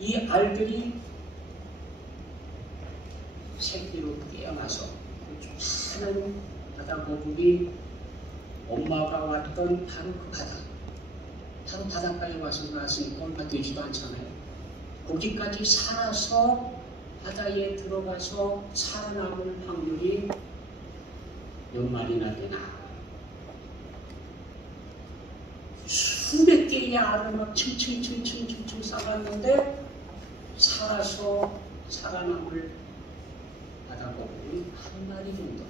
이 알들이 새끼로 깨어나서 조그마한 바다 거북이 엄마가 왔던 바로 그 바다, 바로 바닷가에 와서 나왔으니까 얼마 되지도 않잖아요. 거기까지 살아서 바다에 들어가서 살아남을 확률이 몇 마리나 되나? 수백 개의 알을 막 층층 쌓았는데 살아서 살아남을 바다거북이 한 마리 정도.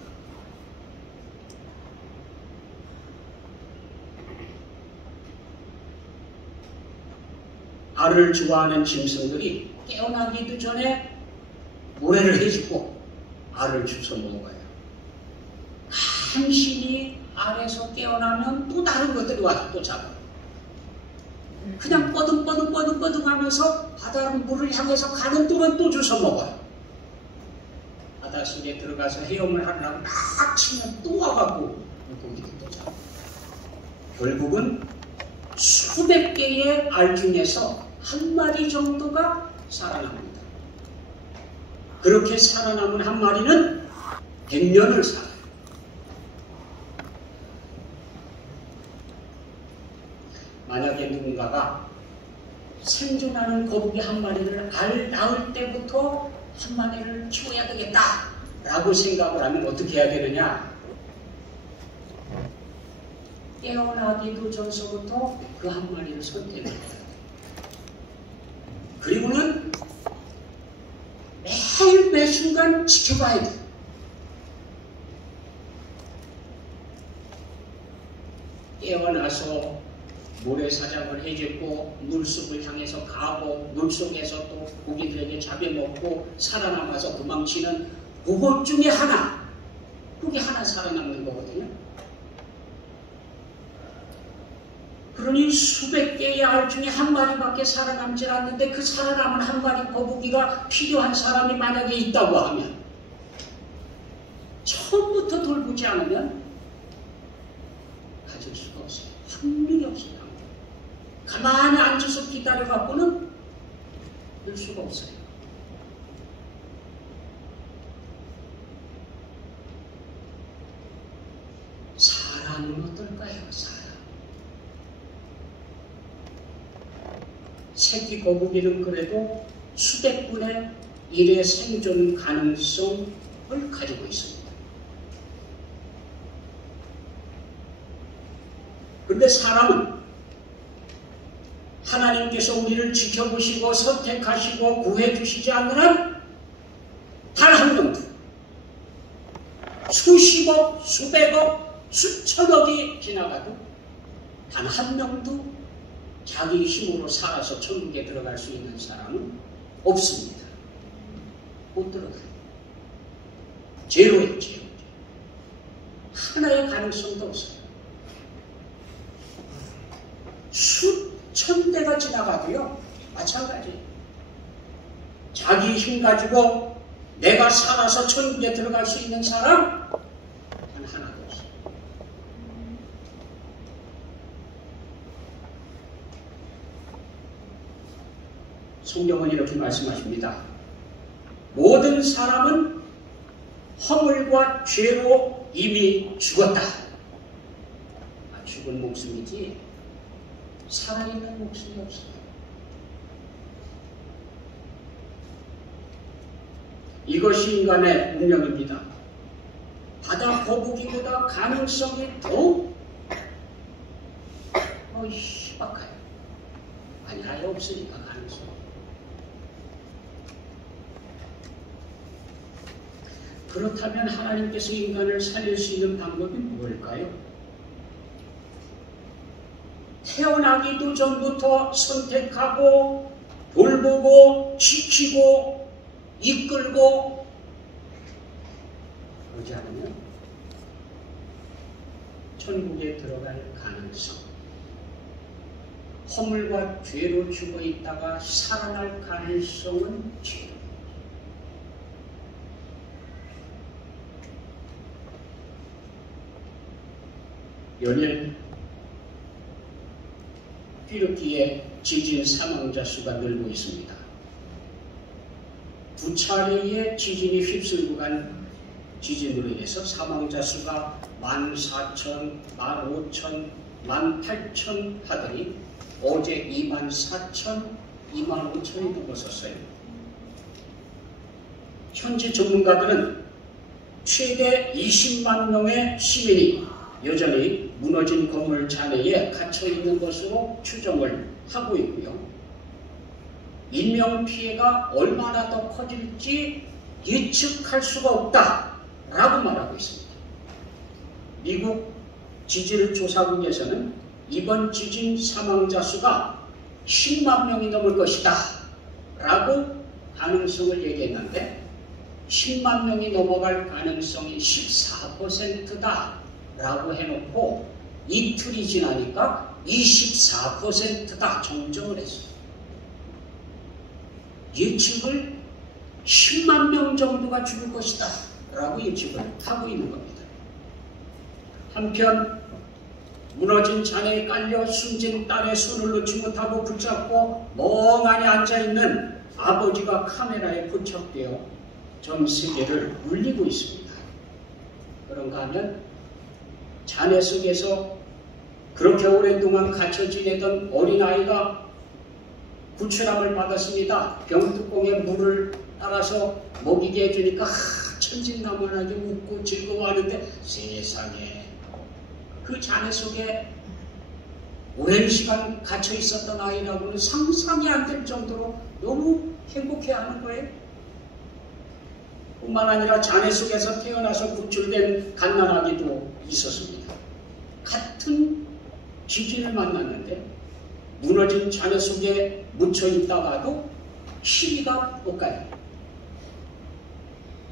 알을 좋아하는 짐승들이 깨어나기도 전에 모래를 해주고 알을 주워 먹어요. 간신히 알에서 깨어나면 또 다른 것들이 와서 또 잡아요. 그냥 뻐둥뻐둥 하면서 바다 물을 향해서 가는 동안 또 주워 먹어요. 바다 속에 들어가서 헤엄을 하려고 막 치면 또 와갖고 물고기도 또 잡아요. 결국은 수백 개의 알 중에서 한 마리 정도가 살아납니다. 그렇게 살아남은 한 마리는 100년을 살아요. 만약에 누군가가 생존하는 거북이 한 마리를 알 낳을 때부터 한 마리를 키워야 되겠다 라고 생각을 하면 어떻게 해야 되느냐? 깨어나기도 전서부터 그 한 마리를 선택을 해야 돼요. 그리고는 매일 매순간 지켜봐야 돼. 깨어나서 모래사장을 해줬고 물속을 향해서 가고 물속에서 또 고기들에게 잡아먹고 살아남아서 도망치는 그것 중에 하나, 그게 하나 살아남는 거거든요. 그러니 수백 개의 알 중에 한 마리밖에 살아남지 않는데 그 살아남은 한 마리 거북이가 필요한 사람이 만약에 있다고 하면 처음부터 돌보지 않으면 가질 수가 없어요. 확률이 없습니다. 가만히 앉아서 기다려갖고는 될 수가 없어요. 사람은 어떨까요? 사람. 새끼 거북이는 그래도 수백 분의 1의 생존 가능성을 가지고 있습니다. 그런데 사람은 하나님께서 우리를 지켜보시고 선택하시고 구해주시지 않는 한 단 한 명도 수십억, 수백억, 수천억이 지나가도 단 한 명도 자기 힘으로 살아서 천국에 들어갈 수 있는 사람은 없습니다. 못 들어가요. 제로예요, 제로. 하나의 가능성도 없어요. 수천 대가 지나가도요, 마찬가지예요. 자기 힘 가지고 내가 살아서 천국에 들어갈 수 있는 사람 단 하나도 없어요. 성경은 이렇게 말씀하십니다. 모든 사람은 허물과 죄로 이미 죽었다. 죽은 목숨이지 살아있는 목숨이 없어요. 이것이 인간의 운명입니다. 바다 거북이보다 가능성이 더욱 희박해요. 아니, 아예 없으니까 가능성. 그렇다면 하나님께서 인간을 살릴 수 있는 방법이 뭘까요? 태어나기도 전부터 선택하고 돌보고 지키고 이끌고 그러지 않으면 천국에 들어갈 가능성, 허물과 죄로 죽어 있다가 살아날 가능성은 제로. 연일 튀르키예 지진 사망자 수가 늘고 있습니다. 두 차례의 지진이 휩쓸고 간 지진으로 인해서 사망자 수가 14,000, 15,000, 18,000 하더니 어제 24,000, 25,000이 넘어섰어요. 현지 전문가들은 최대 20만 명의 시민이 여전히 무너진 건물 잔해에 갇혀 있는 것으로 추정을 하고 있고요. 인명피해가 얼마나 더 커질지 예측할 수가 없다라고 말하고 있습니다. 미국 지질조사국에서는 이번 지진 사망자 수가 10만 명이 넘을 것이다 라고 가능성을 얘기했는데 10만 명이 넘어갈 가능성이 14%다 라고 해놓고 이틀이 지나니까 24%다 정정을 했어요. 예측을 10만 명 정도가 죽을 것이다 라고 예측을 하고 있는 겁니다. 한편 무너진 잔해에 깔려 숨진 딸의 손을 놓지 못하고 붙잡고 멍하니 앉아있는 아버지가 카메라에 포착되어 전 세계를 울리고 있습니다. 그런가 하면 잔해 속에서 그렇게 오랫동안 갇혀 지내던 어린아이가 구출함을 받았습니다. 병뚜껑에 물을 따라서 먹이게 해주니까 천진난만하게 웃고 즐거워하는데 세상에 그 잔해 속에 오랜 시간 갇혀 있었던 아이라고는 상상이 안 될 정도로 너무 행복해하는 거예요. 뿐만 아니라 잔해 속에서 태어나서 구출된 갓난아기도 있었습니다. 같은 지진을 만났는데 무너진 잔해 속에 묻혀 있다가도 시비가 못 가요.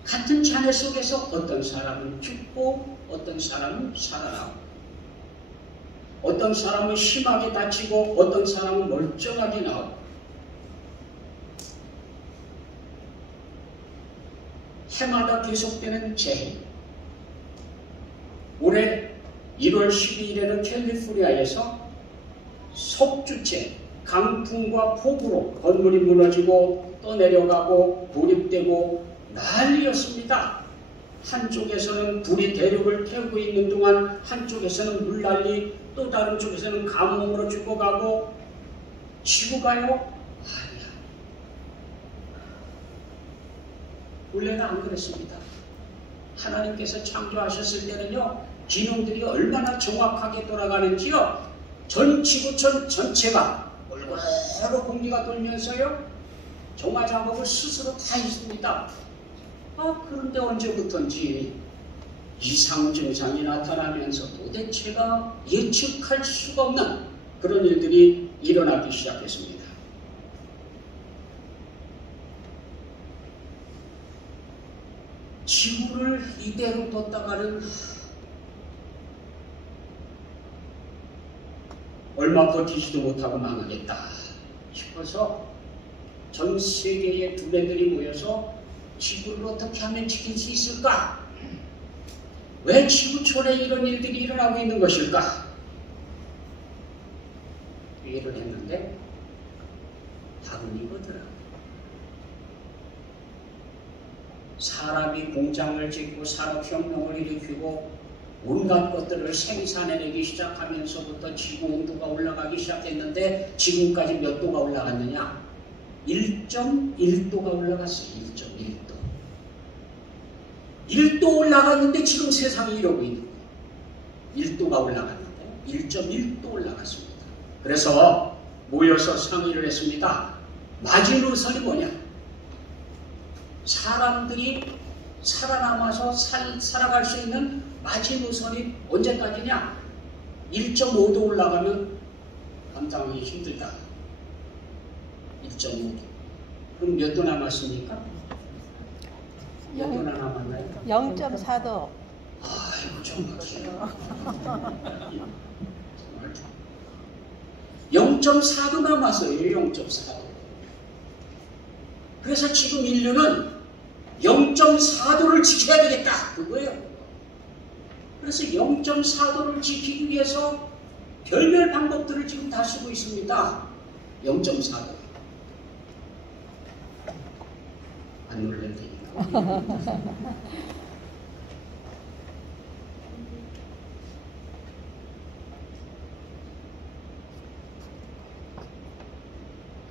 같은 잔해 속에서 어떤 사람은 죽고 어떤 사람은 살아나고 어떤 사람은 심하게 다치고 어떤 사람은 멀쩡하게 나오고 해마다 계속되는 재해. 올해 1월 12일에는 캘리포니아에서 석주째 강풍과 폭우로 건물이 무너지고 또 내려가고 고립되고 난리였습니다. 한쪽에서는 불이 대륙을 태우고 있는 동안 한쪽에서는 물난리, 또 다른 쪽에서는 가뭄으로 죽어가고 지구가요? 아니야. 원래는 안 그랬습니다. 하나님께서 창조하셨을 때는요, 기능들이 얼마나 정확하게 돌아가는지요, 전 지구촌 전체가 얼마나 공기가 돌면서요, 정화 작업을 스스로 다 했습니다. 그런데 언제부턴지 이상 증상이 나타나면서 도대체가 예측할 수가 없는 그런 일들이 일어나기 시작했습니다. 지구를 이대로 뒀다가는 얼마 버티지도 못하고 망하겠다 싶어서 전 세계의 두뇌들이 모여서 지구를 어떻게 하면 지킬 수 있을까? 왜 지구촌에 이런 일들이 일어나고 있는 것일까? 회의를 했는데 답은 이거더라. 사람이 공장을 짓고 산업혁명을 일으키고 온갖 것들을 생산해내기 시작하면서부터 지구 온도가 올라가기 시작했는데 지금까지 몇 도가 올라갔느냐? 1.1도가 올라갔어요. 1.1도. 1도 올라갔는데 지금 세상이 이러고 있는 거예요. 1도가 올라갔는데 1.1도 올라갔습니다. 그래서 모여서 상의를 했습니다. 마지노선이 뭐냐? 사람들이 살아남아서 살아갈 수 있는 마지노선이 언제까지냐? 1.5도 올라가면 감당하기 힘들다. 1.5도. 그럼 몇 도 남았습니까? 몇 도나 남았나요? 0.4도. 아이고 정확해요. 0.4도 남았어요. 0.4도. 그래서 지금 인류는 0.4도를 지켜야 되겠다. 그거예요. 그래서 0.4도를 지키기 위해서 별별 방법들을 지금 다 쓰고 있습니다. 0.4도. 놀랄 테니까.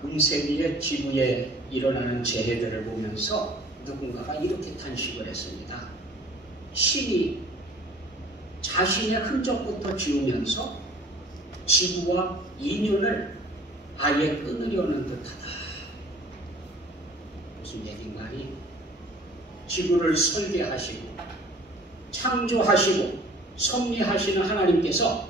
금세기의 지구에 일어나는 재해들을 보면서 누군가가 이렇게 탄식을 했습니다. 신이 자신의 흔적부터 지우면서 지구와 인연을 아예 끊으려는 듯하다. 무슨 얘기인가? 지구를 설계하시고 창조하시고 섭리하시는 하나님께서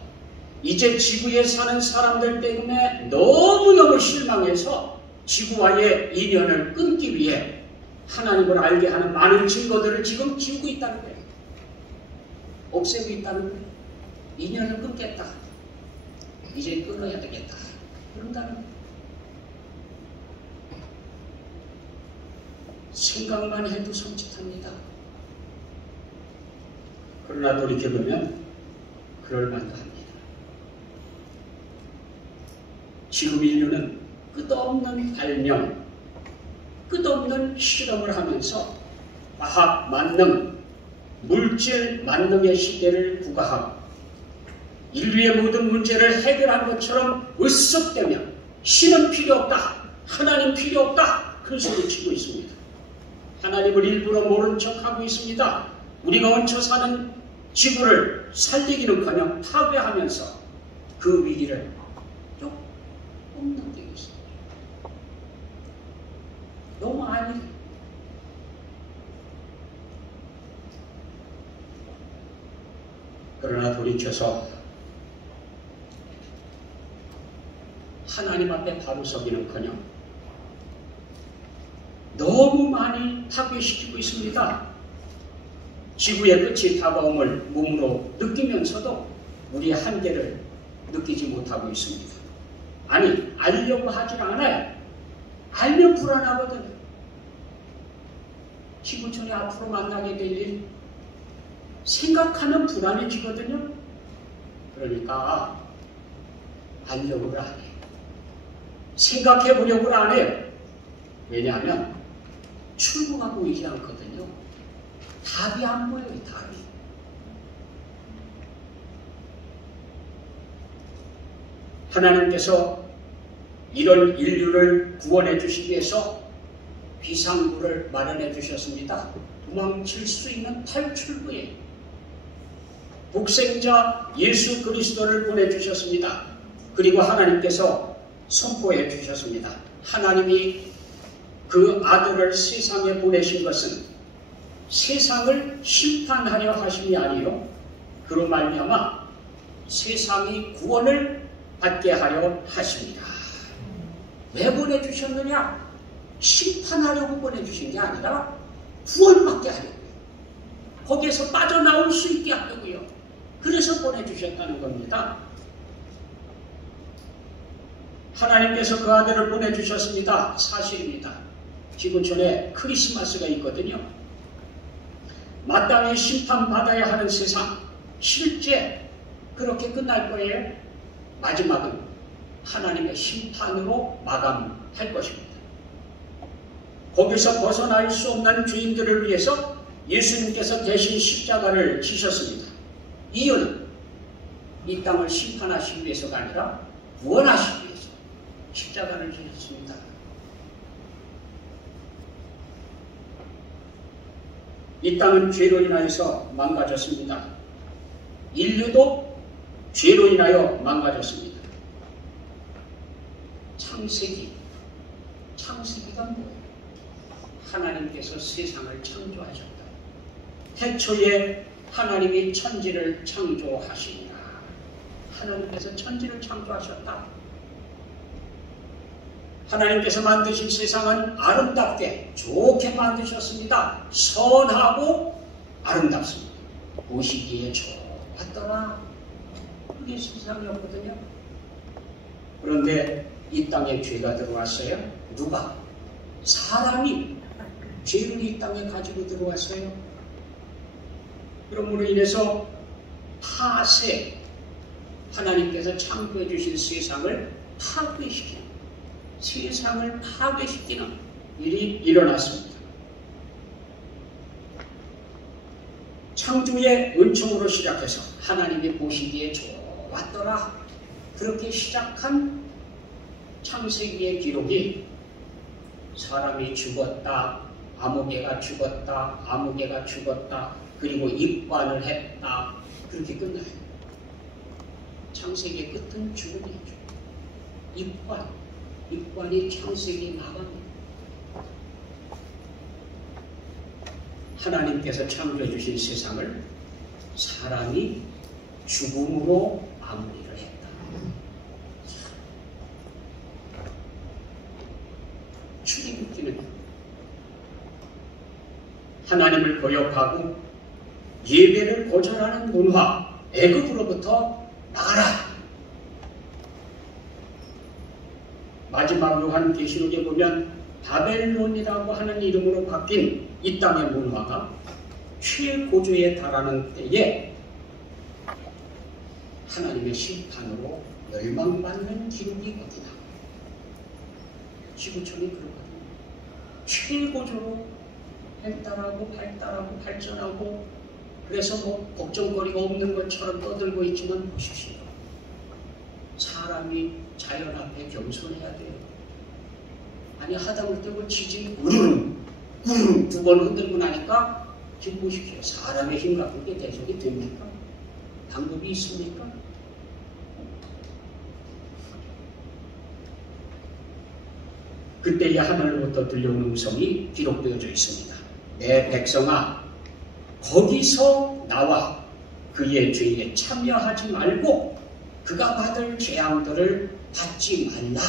이제 지구에 사는 사람들 때문에 너무너무 실망해서 지구와의 인연을 끊기 위해 하나님을 알게 하는 많은 증거들을 지금 지우고 있다는 거예요. 없애고 있다는 거예요. 인연을 끊겠다. 이제 끊어야 되겠다. 그런다는 거예요. 생각만 해도 섬찟합니다. 그러나 돌이켜보면 그럴만도 합니다. 지금 인류는 끝없는 발명, 끝없는 실험을 하면서 과학 만능, 물질 만능의 시대를 구가하고 인류의 모든 문제를 해결한 것처럼 으쓱대며 신은 필요 없다, 하나님 필요 없다, 큰 소리 치고 있습니다. 하나님을 일부러 모른 척하고 있습니다. 우리가 얹혀 사는 지구를 살리기는커녕 파괴하면서 그 위기를 조금 넘기고 있습니다. 너무 아니. 그러나 돌이켜서 하나님 앞에 바로 서기는커녕 너무 많이 파괴시키고 있습니다. 지구의 끝이 다가옴을 몸으로 느끼면서도 우리의 한계를 느끼지 못하고 있습니다. 아니, 알려고 하질 않아요. 알면 불안하거든요. 지구촌에 앞으로 만나게 될 일 생각하면 불안해지거든요. 그러니까 알려고를 안 해요. 생각해보려고를 안 해요. 왜냐하면 출구가 보이지 않거든요. 답이 안 보여요. 답이. 하나님께서 이런 인류를 구원해 주시기 위해서 비상구를 마련해 주셨습니다. 도망칠 수 있는 탈출구에 복생자 예수 그리스도를 보내주셨습니다. 그리고 하나님께서 선포해 주셨습니다. 하나님이 그 아들을 세상에 보내신 것은 세상을 심판하려 하심이 아니요 그로 말미암아 세상이 구원을 받게 하려 하십니다. 왜 보내주셨느냐? 심판하려고 보내주신 게 아니라 구원받게 하려고요. 거기에서 빠져나올 수 있게 하려고요. 그래서 보내주셨다는 겁니다. 하나님께서 그 아들을 보내주셨습니다. 사실입니다. 지구촌에 크리스마스가 있거든요. 마땅히 심판받아야 하는 세상, 실제 그렇게 끝날 거예요. 마지막은 하나님의 심판으로 마감할 것입니다. 거기서 벗어날 수 없는 죄인들을 위해서 예수님께서 대신 십자가를 지셨습니다. 이유는 이 땅을 심판하시기 위해서가 아니라 구원하시기 위해서 십자가를 지셨습니다. 이 땅은 죄로 인하여서 망가졌습니다. 인류도 죄로 인하여 망가졌습니다. 창세기가 뭐예요? 하나님께서 세상을 창조하셨다. 태초에 하나님이 천지를 창조하시니라. 하나님께서 천지를 창조하셨다. 하나님께서 만드신 세상은 아름답게 좋게 만드셨습니다. 선하고 아름답습니다. 보시기에 좋았더라. 그게 세상이었거든요. 그런데 이 땅에 죄가 들어왔어요. 누가? 사람이 죄를 이 땅에 가지고 들어왔어요. 그러므로 인해서 파쇄, 하나님께서 창조해 주신 세상을 파괴시키는, 세상을 파괴시키는 일이 일어났습니다. 창조의 은총으로 시작해서 하나님이 보시기에 좋았더라. 그렇게 시작한 창세기의 기록이 사람이 죽었다, 아무개가 죽었다, 아무개가 죽었다, 그리고 입관을 했다, 그렇게 끝나요. 창세기의 끝은 죽음이죠. 입관이 창세기 마감이에요. 하나님께서 창조해 주신 세상을 사람이 죽음으로 마무리를 했다. 출애굽기는 하나님을 거역하고 예배를 거절하는 문화, 애굽으로부터 나가라. 마지막 요한계시록에 보면 바벨론이라고 하는 이름으로 바뀐 이 땅의 문화가 최고조에 달하는 때에 하나님의 심판으로 멸망받는 기록이 어디나. 지구촌이 그렇거든요. 최고조로 발달하고 발전하고 그래서 뭐 걱정거리가 없는 것처럼 떠들고 있지만 보십시오. 사람이 자연 앞에 겸손해야 돼요. 아니 하다못해 지진 우르릉 두 번 흔들고 나니까 지금 보십시오. 사람의 힘 갖고 게 대적이 됩니까? 방법이 있습니까? 그때의 하늘로부터 들려오는 음성이 기록되어져 있습니다. 내 백성아, 거기서 나와 그의 죄에 참여하지 말고 그가 받을 재앙들을 받지 말라.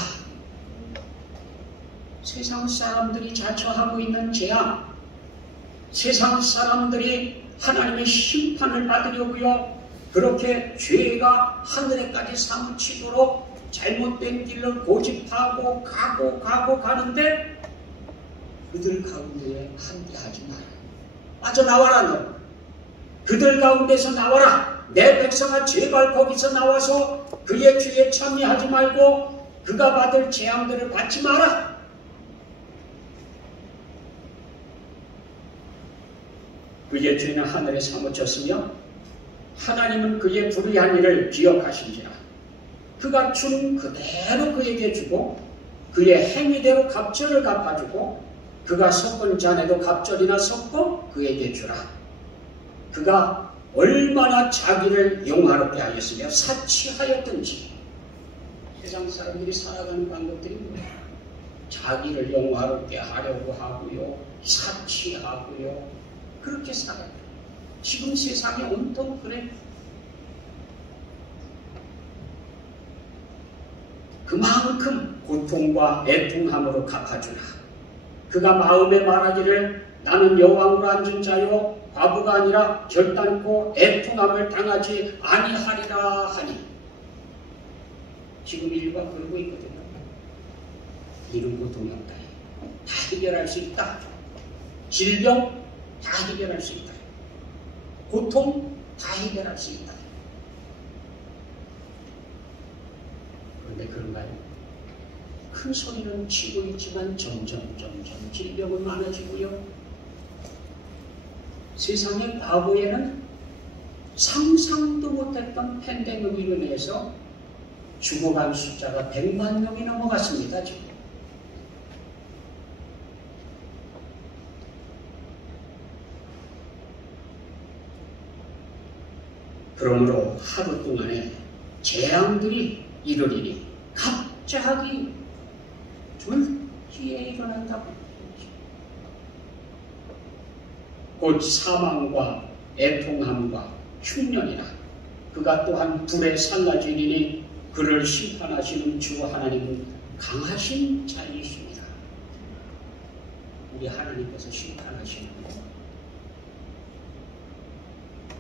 세상 사람들이 자처하고 있는 재앙, 세상 사람들이 하나님의 심판을 받으려고요, 그렇게 죄가 하늘에까지 사무치도록 잘못된 길로 고집하고 가는데 그들 가운데에 함께하지 마라. 빠져나와라. 너 그들 가운데서 나와라. 내 백성아, 제발 거기서 나와서 그의 죄에 참여하지 말고 그가 받을 재앙들을 받지 마라. 그의 죄는 하늘에 사무쳤으며 하나님은 그의 불의한 일을 기억하신지라. 그가 준 그대로 그에게 주고 그의 행위대로 갑절을 갚아주고 그가 섞은 잔에도 갑절이나 섞어 그에게 주라. 그가 얼마나 자기를 용화롭게 하였으며 사치하였든지. 세상 사람들이 살아가는 방법들이 뭐예요? 자기를 용화롭게 하려고 하고요, 사치하고요, 그렇게 살아요. 지금 세상이 온통 그래. 그만큼 고통과 애통함으로 갚아주라. 그가 마음에 말하기를 나는 여왕으로 앉은 자요 과부가 아니라 결단코 애통함을 당하지 아니하리라 하니. 지금 인류가 그러고 있거든요. 이른고 동역다. 다 해결할 수 있다. 질병 다 해결할 수 있다. 고통 다 해결할 수 있다. 그런데 그런가요? 큰 소리는 치고 있지만 점점 질병은 많아지고요. 세상의 과거에는 상상도 못했던 팬데믹으로 인해서 죽어간 숫자가 100만 명이 넘어갔습니다. 지금. 그러므로 하루 동안에 재앙들이 이르리니 갑자기 불기에 일어난다고. 곧 사망과 애통함과 흉년이라. 그가 또한 불에 살라지리니 그를 심판하시는 주 하나님은 강하신 자이십니다. 우리 하나님께서 심판하시는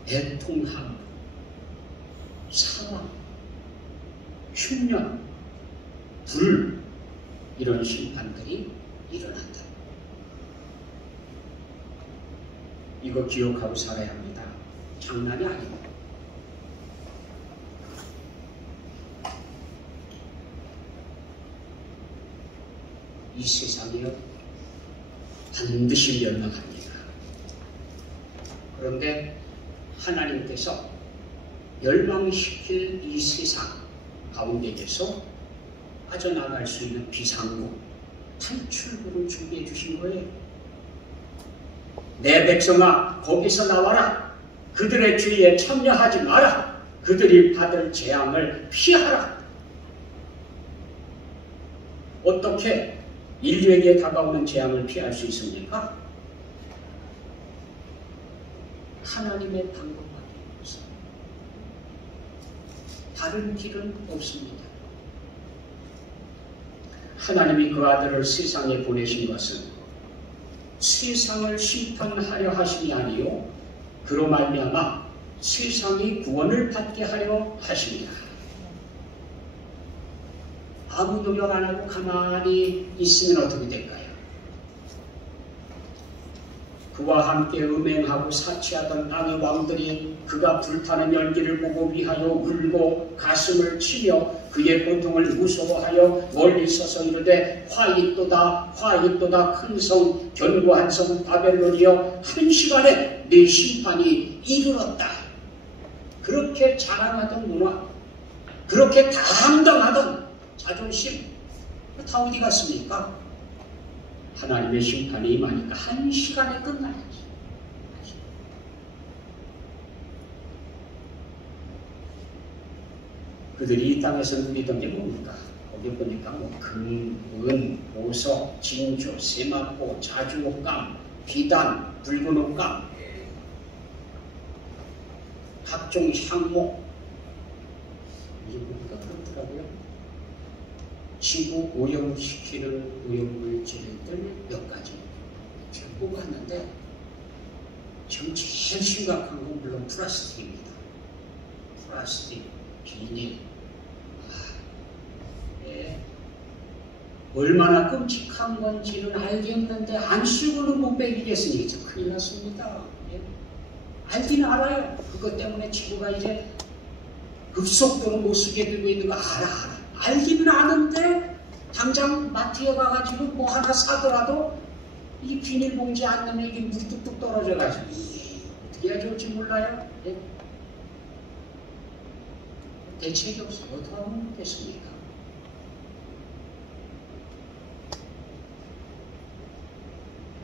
애통함, 사망, 흉년, 불, 이런 심판들이 일어난다. 이거 기억하고 살아야 합니다. 장난이 아닙니다. 이 세상이요, 반드시 멸망합니다. 그런데 하나님께서 멸망시킬 이 세상 가운데에서 빠져나갈 수 있는 비상구, 탈출구를 준비해 주신 거예요. 내 백성아, 거기서 나와라. 그들의 죄에 참여하지 마라. 그들이 받을 재앙을 피하라. 어떻게 인류에게 다가오는 재앙을 피할 수 있습니까? 하나님의 방법밖에 없습니다. 다른 길은 없습니다. 하나님이 그 아들을 세상에 보내신 것은 세상을 심판하려 하심이 아니요 그로 말미암아 세상이 구원을 받게 하려 하십니다. 아무 노력 안 하고 가만히 있으면 어떻게 될까요? 그와 함께 음행하고 사치하던 땅의 왕들이 그가 불타는 열기를 보고 위하여 울고 가슴을 치며 그의 고통을 무서워하여 멀리 서서 이르되 화 있도다 큰 성 견고한 성 바벨론이여 한 시간에 네 심판이 이르렀다. 그렇게 자랑하던 문화, 그렇게 당당하던 자존심 다 어디 갔습니까? 하나님의 심판이 임하니까 한 시간에 끝나야지. 그들이 이 땅에서 누리던 게 뭡니까? 거기 보니까 금, 은, 보석, 진주, 세마포, 자주옥감, 비단, 붉은 옷감, 각종 향목, 이게 보니까 그렇더라고요. 지구 오염시키는 오염물질들 몇 가지 쭉 뽑았는데 지금 제일 심각한 건 물론 플라스틱입니다. 플라스틱, 비닐. 예. 얼마나 끔찍한 건지는 알겠는데 안 쓰고는 못 베기겠으니 참 큰일 났습니다. 예. 알긴 알아요. 그것 때문에 지구가 이제 급속도로 못 쓰게 되고 있는 거 알아. 알기는 아는데 당장 마트에 가가지고 뭐 하나 사더라도 이 비닐봉지 안 넣으면 이게 물이 뚝뚝 떨어져가지고 어떻게 해야 좋을지 몰라요. 예? 대책이 없어요. 어떻게 하면 됐습니까?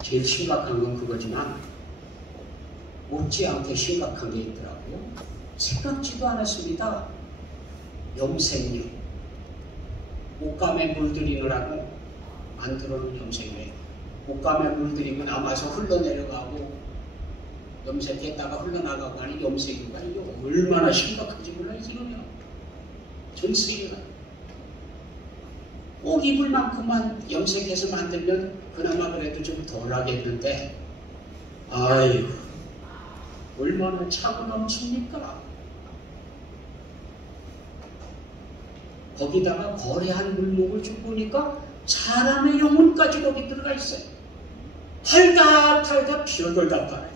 제일 심각한 건 그거지만 못지않게 심각한 게 있더라고요. 생각지도 않았습니다. 염색류. 옷감에 물들이느라고 만들어놓은 염색이에요. 옷감에 물들이면 남아서 흘러내려가고 염색했다가 흘러나가고 하는 염색유가 이게 얼마나 심각한지 몰라요. 지금요. 전 세계가 꼭 입을 만큼만 염색해서 만들면 그나마 그래도 좀 덜하겠는데 아이고 얼마나 차고 넘칩니까? 거기다가 거래한 물목을 쭉 보니까 사람의 영혼까지 거기 들어가 있어요. 팔다 별걸 다 팔아요.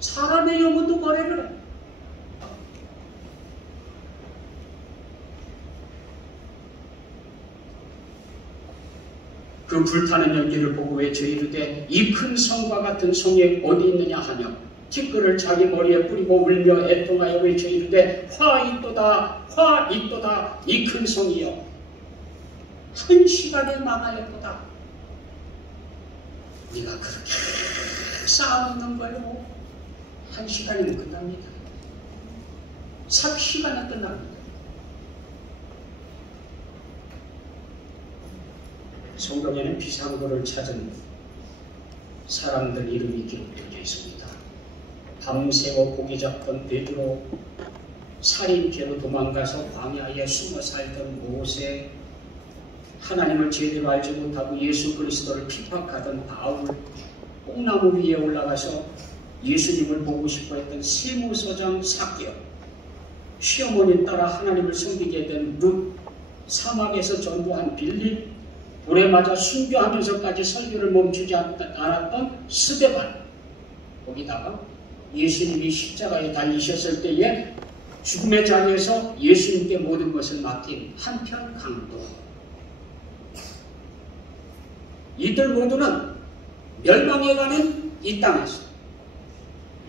사람의 영혼도 거래를 해요. 그 불타는 연기를 보고 외쳐 이르되 이 큰 성과 같은 성이 어디 있느냐 하며 티끌을 자기 머리에 뿌리고 울며 애통하여 외쳐 이르되 화 있도다 이 큰 성이여 한 시간에 망하였도다. 우리가 그렇게 싸우는 거예요. 한 시간이면 끝납니다. 3시간에 끝납니다. 성경에는 비상구를 찾은 사람들 이름이 기록되어 있습니다. 밤새워 고기 잡던 베드로, 살인죄로 도망가서 광야에 숨어 살던 모세, 하나님을 제대로 알지 못하고 예수 그리스도를 핍박하던 바울, 뽕나무 위에 올라가서 예수님을 보고 싶어 했던 세무서장 삭개오, 시어머니 따라 하나님을 섬기게 된 룻, 사막에서 전도한 빌립, 돌에 맞아 순교하면서까지 설교를 멈추지 않았던 스데반, 거기다가 예수님이 십자가에 달리셨을 때에 죽음의 자리에서 예수님께 모든 것을 맡긴 한편 강도, 이들 모두는 멸망해 가는 이 땅에서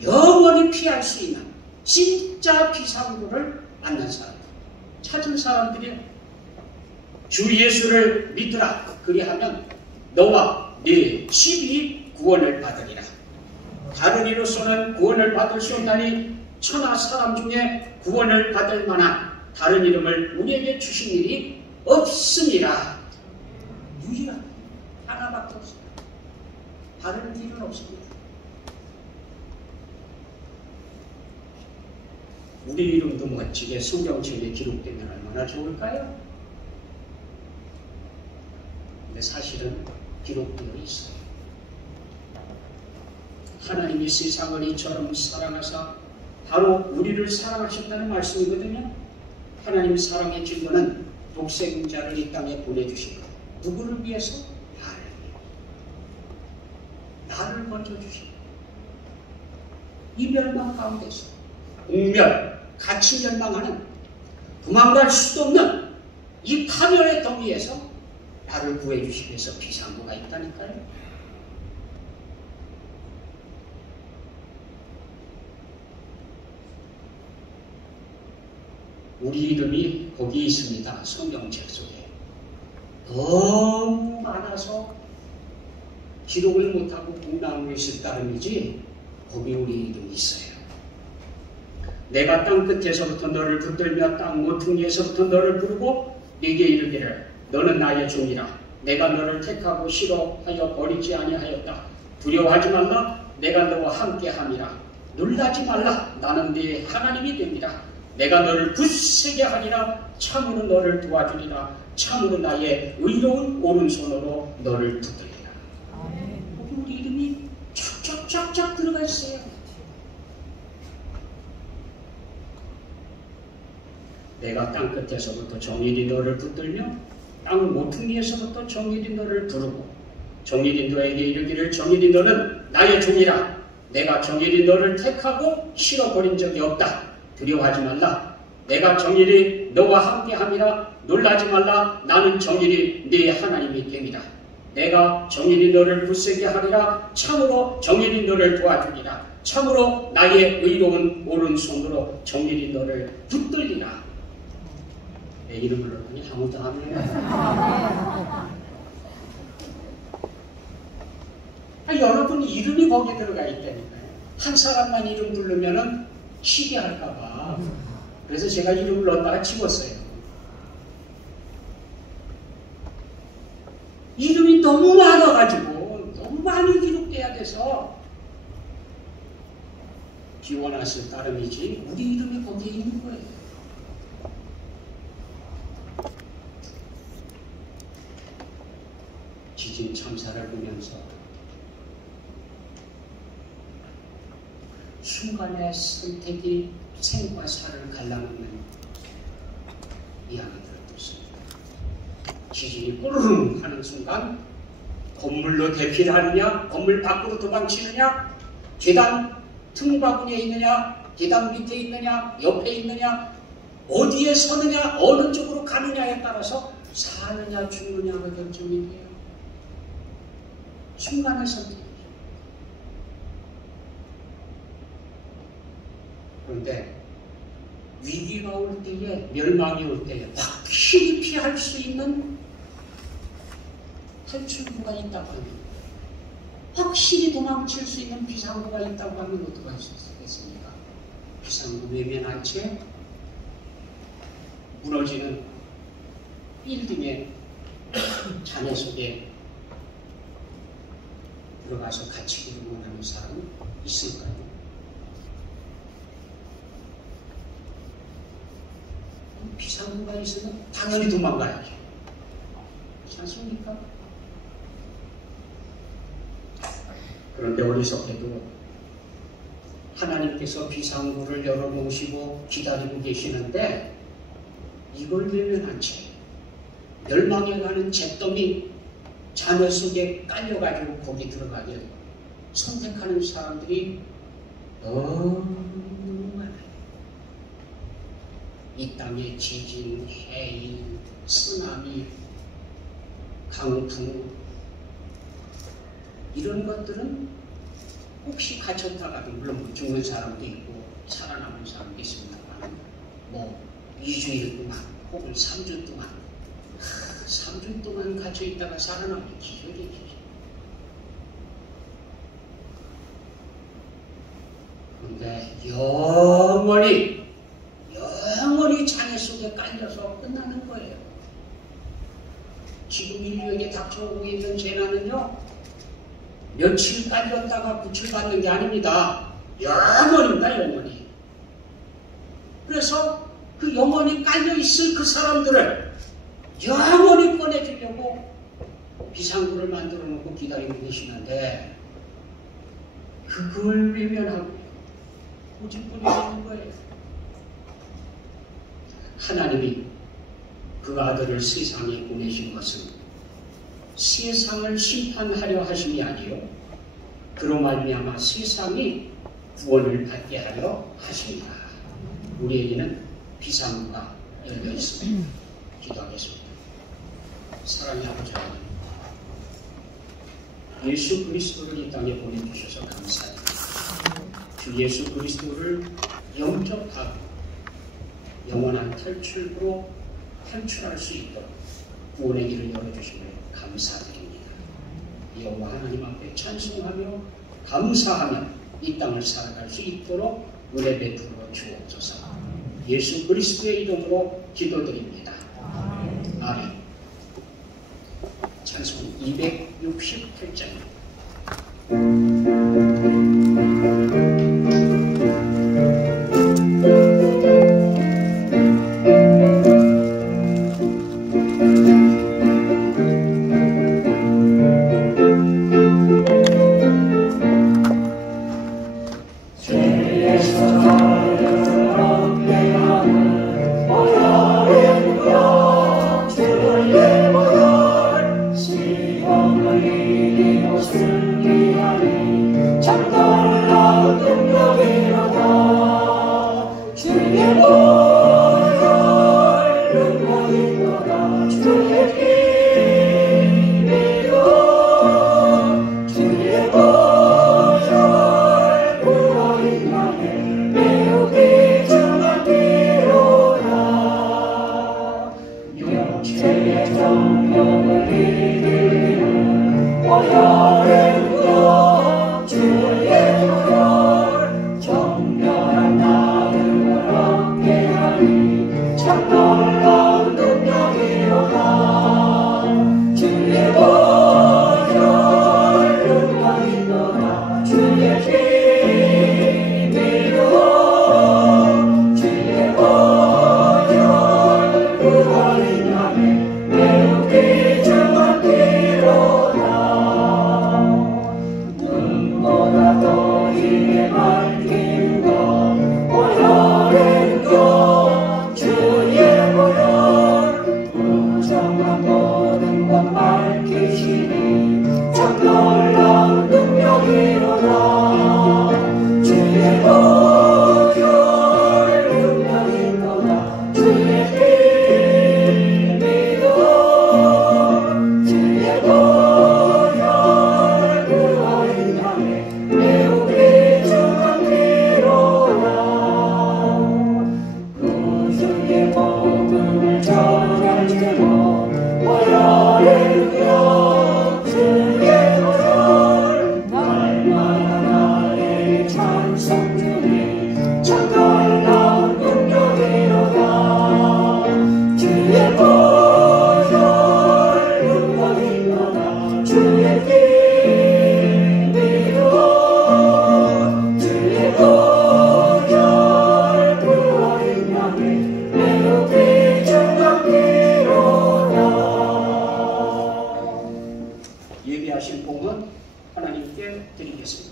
영원히 피할 수 있는 진짜 비상구를 만난 사람, 찾은 사람들이요. 주 예수를 믿으라. 그리하면 너와 네 집이 구원을 받으리라. 다른 이로서는 구원을 받을 수 없나니 천하 사람 중에 구원을 받을 만한 다른 이름을 우리에게 주신 일이 없습니다. 유일한 하나밖에 없습니다. 다른 길은 없습니다. 우리 이름도 멋지게 성경책에 기록되면 얼마나 좋을까요? 근데 사실은 기록되어 있어요. 하나님이 세상을 이처럼 사랑하사 바로 우리를 사랑하셨다는 말씀이거든요. 하나님 사랑의 증거는 독생자를 이 땅에 보내주신 거예요. 누구를 위해서? 나를 먼저 주신 거예요. 이 멸망 가운데서 웅멸, 같이 멸망하는 도망갈 수도 없는 이 파멸의 더미에서 나를 구해주시기 위해서 비상구가 있다니까요. 우리 이름이 거기 있습니다. 성경책 속에. 너무 많아서 기록을 못하고 공나무에 있을 따름이지 거기 우리 이름이 있어요. 내가 땅 끝에서부터 너를 붙들며 땅 모퉁이에서부터 너를 부르고 네게 이르기를 너는 나의 종이라. 내가 너를 택하고 싫어하여 버리지 아니하였다. 두려워하지 말라. 내가 너와 함께함이라. 놀라지 말라. 나는 네 하나님이 됩니다. 내가 너를 굳세게 하리라. 참으로 너를 도와주리라. 참으로 나의 의로운 오른손으로 너를 붙들리라. 거기 우리 이름이 쫙쫙쫙쫙 들어가 있어요. 내가 땅 끝에서부터 정일이 너를 붙들며 땅 모퉁이에서부터 정일이 너를 부르고 정일이 너에게 이르기를 정일이 너는 나의 종이라. 내가 정일이 너를 택하고 싫어버린 적이 없다. 두려워하지 말라. 내가 정일이 너와 함께함이라. 놀라지 말라. 나는 정일이 네 하나님이 됨이라. 내가 정일이 너를 굳세게 하리라. 참으로 정일이 너를 도와주리라. 참으로 나의 의로운 오른손으로 정일이 너를 붙들리라. 내 이름을 넣더니 아무도 안 해요. 여러분 이름이 거기에 들어가 있다니까요. 한 사람만 이름 부르면은 쉬게 할까봐. 그래서 제가 이름을 넣었다가 집었어요. 이름이 너무 많아가지고 너무 많이 기록돼야 돼서 기원했을 따름이지 우리 이름이 거기에 있는 거예요. 지진 참사를 보면서 순간의 선택이 생과 사를 갈라놓는 이야기들을 듣습니다. 지진이 꾸르릉 하는 순간 건물로 대피를 하느냐, 건물 밖으로 도망치느냐, 계단 틈바구니에 있느냐, 계단 밑에 있느냐, 옆에 있느냐, 어디에 서느냐, 어느 쪽으로 가느냐에 따라서 사느냐 죽느냐가 결정이 돼요. 순간의 선택이죠. 그런데 위기가 올 때에, 멸망이 올 때에 확실히 피할 수 있는 탈출구가 있다고 하면, 확실히 도망칠 수 있는 비상구가 있다고 하면 어떻게 할 수 있겠습니까? 비상구 외면한 채 무너지는 빌딩의 잔해 속에 들어가서 갇히기를 원하는 사람은 있을까요? 비상구가 있으면 당연히 도망가야죠. 그렇지 않습니까? 그런데 어리석게도 하나님께서 비상구를 열어놓으시고 기다리고 계시는데 이걸 외면한 채 멸망에 가는 잿더미 잔해 속에 깔려가지고 거기 들어가길 선택하는 사람들이 너무 많아요. 이 땅의 지진, 해일, 쓰나미, 강풍 이런 것들은 혹시 갇혔다가도 물론 죽는 사람도 있고 살아남은 사람도 있습니다만 뭐 2주일 동안 혹은 3주 동안 3주 동안 갇혀있다가 살아나면 기적이지. 그런데 영원히 장애 속에 깔려서 끝나는 거예요. 지금 인류에게 닥쳐오고 있는 재난은요, 며칠 깔렸다가 구출받는 게 아닙니다. 영원입니다, 영원히. 그래서 그 영원히 깔려있을 그 사람들을 영원히 꺼내주려고 비상구를 만들어 놓고 기다리고 계시는데, 그걸 외면하고 고집부리는 거예요. 하나님이 그 아들을 세상에 보내신 것은 세상을 심판하려 하심이 아니요 그로 말미암아 세상이 구원을 받게 하려 하십니다. 우리에게는 비상구가 열려 있습니다. 기도하겠습니다. 사랑의 아버지 하나님, 예수 그리스도를 이 땅에 보내주셔서 감사합니다. 주 예수 그리스도를 영접하고 영원한 탈출구로 탈출할 수 있도록 구원의 길을 열어주심을 감사드립니다. 여호와 하나님 앞에 찬송하며 감사하며 이 땅을 살아갈 수 있도록 은혜 베풀어 주옵소서. 예수 그리스도의 이름으로 기도드립니다. 아멘. 찬송 268장입니다. 예비하신 복은 하나님께 드리겠습니다.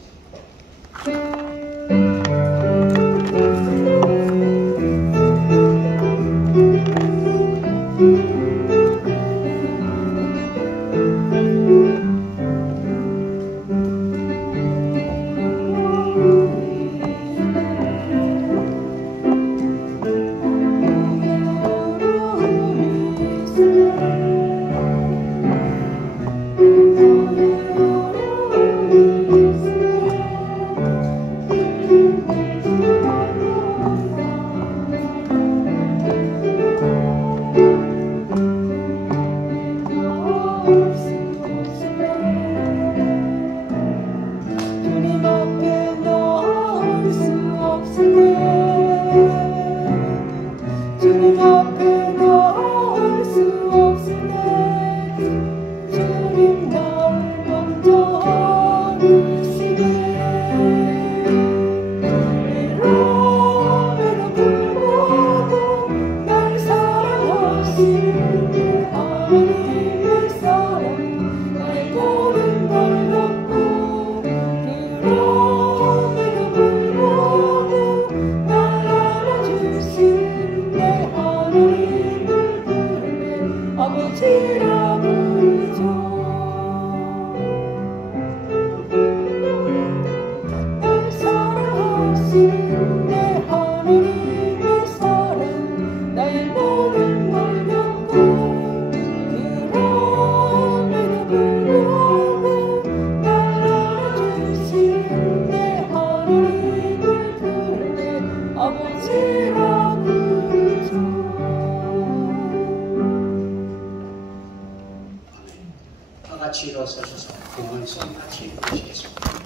같이 일어서셔서 공헌성 같이 부르시겠습니다.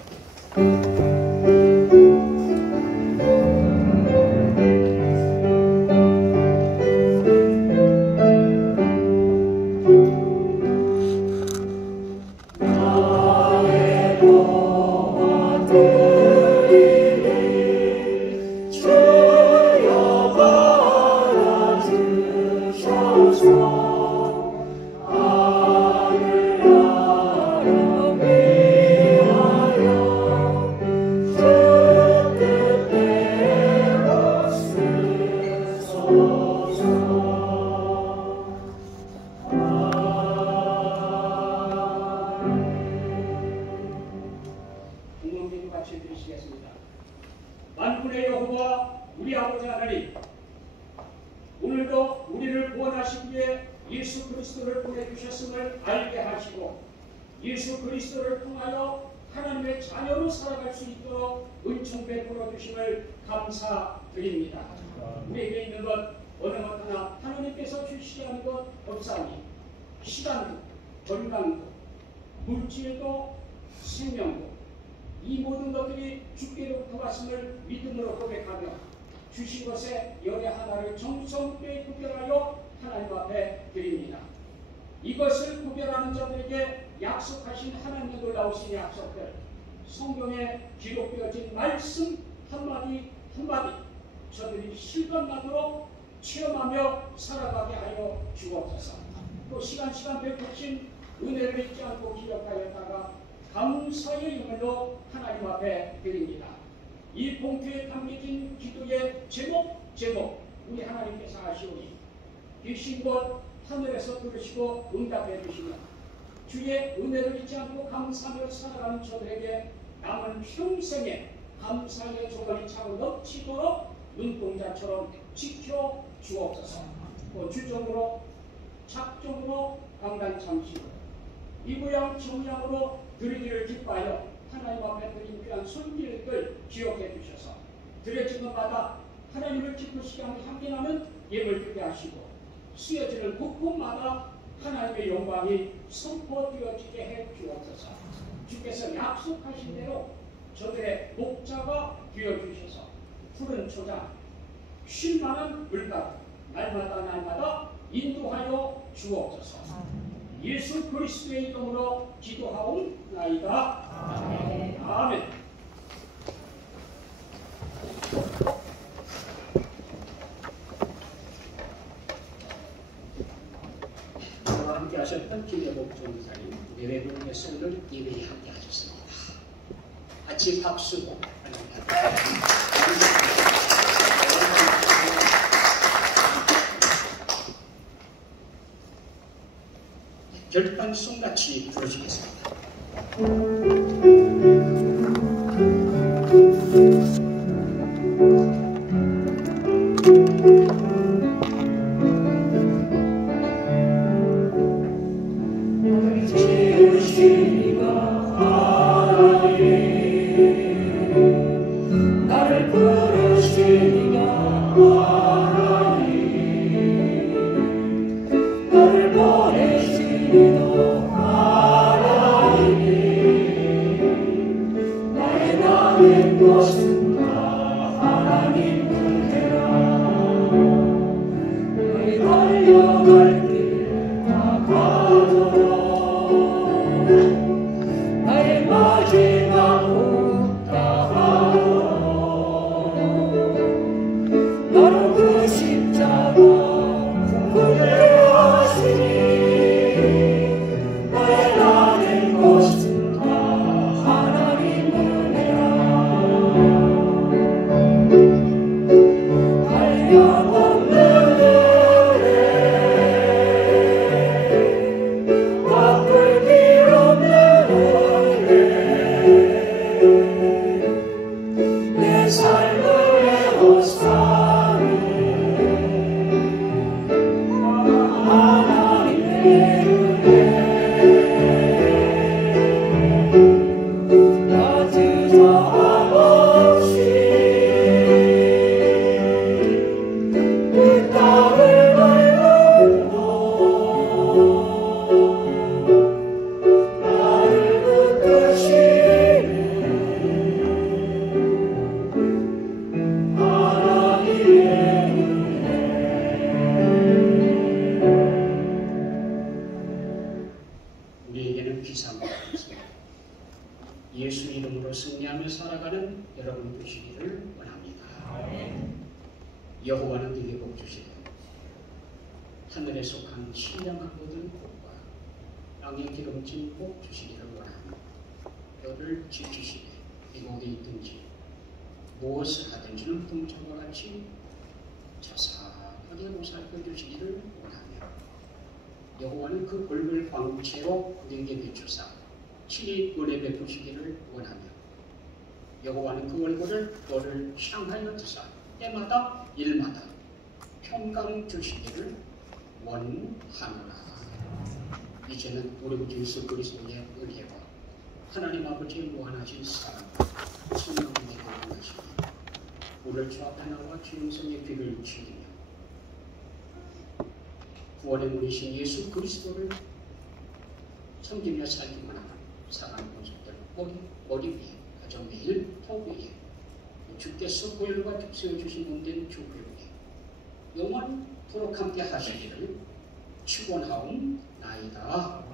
만군의 여호와 우리 아버지 하나님, 오늘도 우리를 구원하시기 위해 예수 그리스도를 보내주셨음을 알게 하시고 예수 그리스도를 통하여 하나님의 자녀로 살아갈 수 있도록 은총 베풀어 주심을 감사드립니다. 우리에게 있는 것 어느 것 하나 하나님께서 주시지 않은 것 없사오니 시간도 건강도 물질도 생명도 이 모든 것들이 주께로부터 왔음을 믿음으로 고백하며 주신 것에 열의 하나를 정성되게 구별하여 하나님 앞에 드립니다. 이것을 구별하는 자들에게 약속하신 하나님의 놀라우신 약속들, 성경에 기록되어진 말씀 한마디 한마디 저들이 실감나도록 체험하며 살아가게 하여 주옵소서. 또 시간 베푸신 은혜를 잊지 않고 기억하였다가 감사의 영으로 하나님 앞에 드립니다. 이 봉투에 담겨진 기도의 제목 우리 하나님께서 아시오니 계신 곳 하늘에서 들으시고 응답해 주시며 주의 은혜를 잊지 않고 감사하며 살아가는 저들에게 남은 평생에 감사의 조건이 차고 넘치도록 눈동자처럼 지켜 주옵소서. 또 주정으로 작정으로 강단참시로 이 모양 정량으로 드리기를 기뻐하여 하나님 앞에 드린 귀한 손길들 기억해 주셔서 드려진 것마다 하나님을 기쁘시게 하는 향기나는 예물 드리게 하시고 쓰여지는 곳곳마다 하나님의 영광이 선포되어지게 해 주옵소서. 주께서 약속하신 대로 저들의 목자가 되어주셔서 푸른 초장 쉴만한 물가로 날마다 인도하여 주옵소서. 예수 그리스도의 이름으로 기도하옵나이다. 아멘. 아멘. 저와 함께 하셨던 김여복 전사님, 예배부에서 오늘 예배에 함께 하셨습니다. 같이 박수로 결단송 같이 부르시겠습니다. 나를 부르시니가 하나님, 나를 보내시니도 하나님, 나의 남은 것은 다 하나님 은혜라. 나의 달려갈 길 다 가도록 기사입니다. 예수 이름으로 승리하며 살아가는 여러분 되시기를 원합니다. 여호와는 네게 복 주시되 하늘에 속한 신령한 모든 복과 땅에 기름진 복 주시기를 원합니다. 너를 지키시되 네가 어디 있든지 무엇을 하든지는 풍족과 같이 자상하게 보살펴 주시기를 원하며 여호와는 그 붉은 광채로 네게 비추사 친히 은혜 베푸시기를 원하며 여호와는 그 얼굴을 너를 향하여 드사 때마다 일마다 평강 주시기를 원하노라. 이제는 우리 구 예수 그리스도의 은혜와 하나님 아버지의 무한하신 사랑과 성령님의 교통하시니 오늘 주 앞에 나와 주님성의 귀를 치리며 구원의 문이신 예수 그리스도를 섬기며 살기만 하는 사랑하는 본속들 머리 위에 가정 매일 터 위에 주께서 보혈과 득세해 주신 몸된 주 교회 영원토록 함께 하시기를 축원하옵나이다.